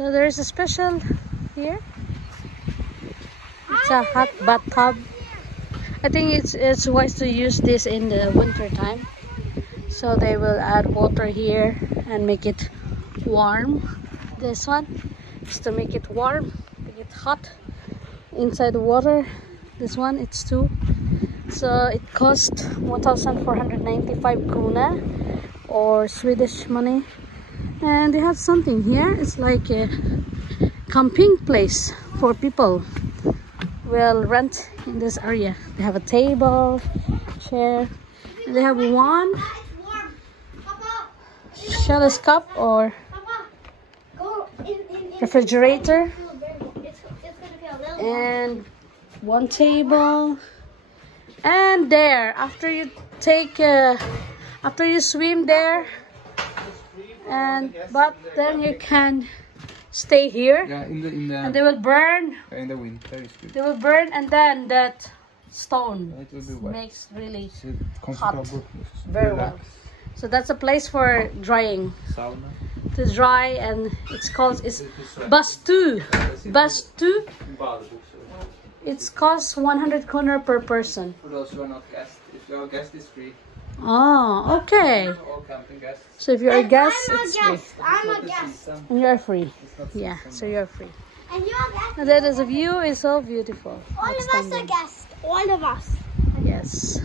So there's a special here. It's a hot bathtub. I think it's wise to use this in the winter time. So they will add water here and make it warm. This one is to make it warm, make it hot inside the water. This one, it's 2. So it cost 1,495 krona or Swedish money. And they have something here. It's like a camping place for people will rent in this area. They have a table, chair, and they have one Shellis cup or refrigerator, and one table. And there, after you swim there, but then you can stay here. Yeah, in the and they will burn. in the winter is good. They will burn, and then that stone It will be wet. makes really So hot. comfortable. Very well. So that's a place for drying, Sauna. to dry, and it's bastu. Bastu. It's cost 100 kronor per person. For those who are not guests, if you are a guest, it's free. Oh, okay. All camping guests. So if you're a guest, it's free. I'm a guest. And you're free. Yeah, so you're free. And that is a view is so beautiful. All of us are guests. All of us. Yes.